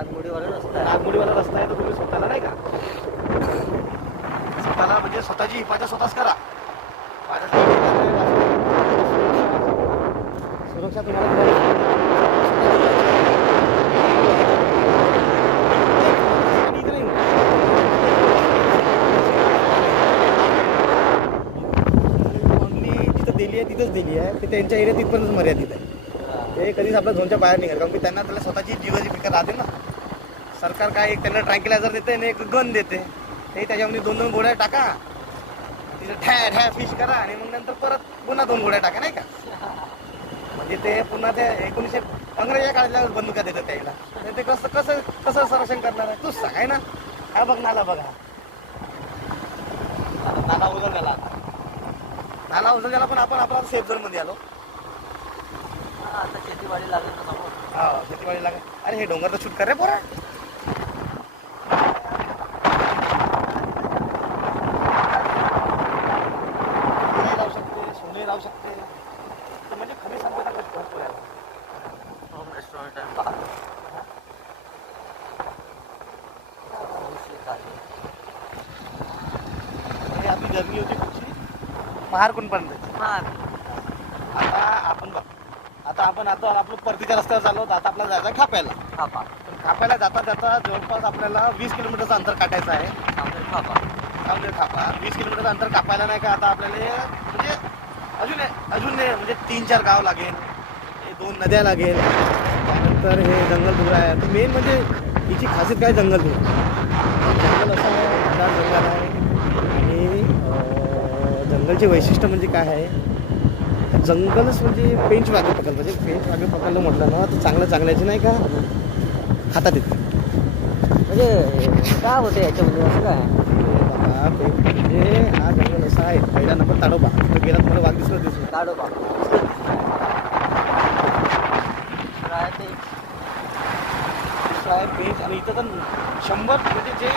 नागमोडीवाला रस्ता आहे. नागमोडीवाला रस्ता आहे, तर तुम्ही स्वतःला नाही का, स्वतःला म्हणजे स्वतःची हिफाजत स्वतःच करा. सुरक्षा तुम्हाला जिथं दिली आहे तिथंच दिली आहे, ते त्यांच्या एरिया तिथपर्यंत मर्यादित आहे. ते कधीच आपल्या झोनच्या बाहेर निघाल, कारण की त्यांना त्याला स्वतःची जीवाची फिकर राहते ना. सरकार काय एक त्यांना ट्रँक्युलायझर देते आणि एक गन देते, ते त्याच्यामध्ये 2-2 गोळ्या टाका, तिथे ठॅ ठॅ फिश करा आणि मग नंतर परत पुन्हा 2 गोळ्या टाका, नाही का. म्हणजे ते पुन्हा ते 1915 काळातल्या बंदुका देतात त्याला. ते कसं कसं कसं संरक्षण करणार आहे तूच सांग, आहे ना. हा बघ नाला बघा, नाला उजळला, नाला उजळला, पण आपण आपला सेफ झोन मध्ये आलो. आता शेतीवाडी लागेल ना समोर. हा शेतीवाडी लागेल. अरे हे डोंगर तर शूट कर रे पोरा. राहू शकते, सोने राहू शकते, म्हणजे खरी संपदा कशी भरपूर आहे. होम रेस्टॉरंट आहे. हे आपली जर्नी होती पुढची महारकुंडपर्यंत. आता आपण बघ, आता आपण आपलं परतीच्या रस्त्यावर चाललो होतो. आता आपल्याला जायचं खाप्याला. खापा. पण खाप्याला जाता जाता जवळपास आपल्याला 20 किलोमीटरचं अंतर काटायचं आहे. खापा. सावनेर खापा 20 किलोमीटरचं अंतर कापायला नाही का, आता आपल्याला म्हणजे अजून म्हणजे 3-4 गाव लागेल, हे 2 नद्या लागेल, त्यानंतर हे जंगल आहे. तर मेन म्हणजे हिची खासियत काय, जंगल जंगल असं आहे, घनदाट जंगल आहे. आणि जंगलचे वैशिष्ट्य म्हणजे काय आहे, जंगलच म्हणजे पेंच मागे पकडलं. म्हणजे पेंच मागे पकडलं म्हटलं ना, तर चांगल्याची नाही का हातात येते. म्हणजे काय होते याच्यामध्ये असं काय? म्हणजे हा जंगल असा आहे. पहिला नंबर ताडोबा, तो गेला तुम्हाला वाघ दिसला. ताडोबा पेंच. आणि इथं तर 100 म्हणजे जे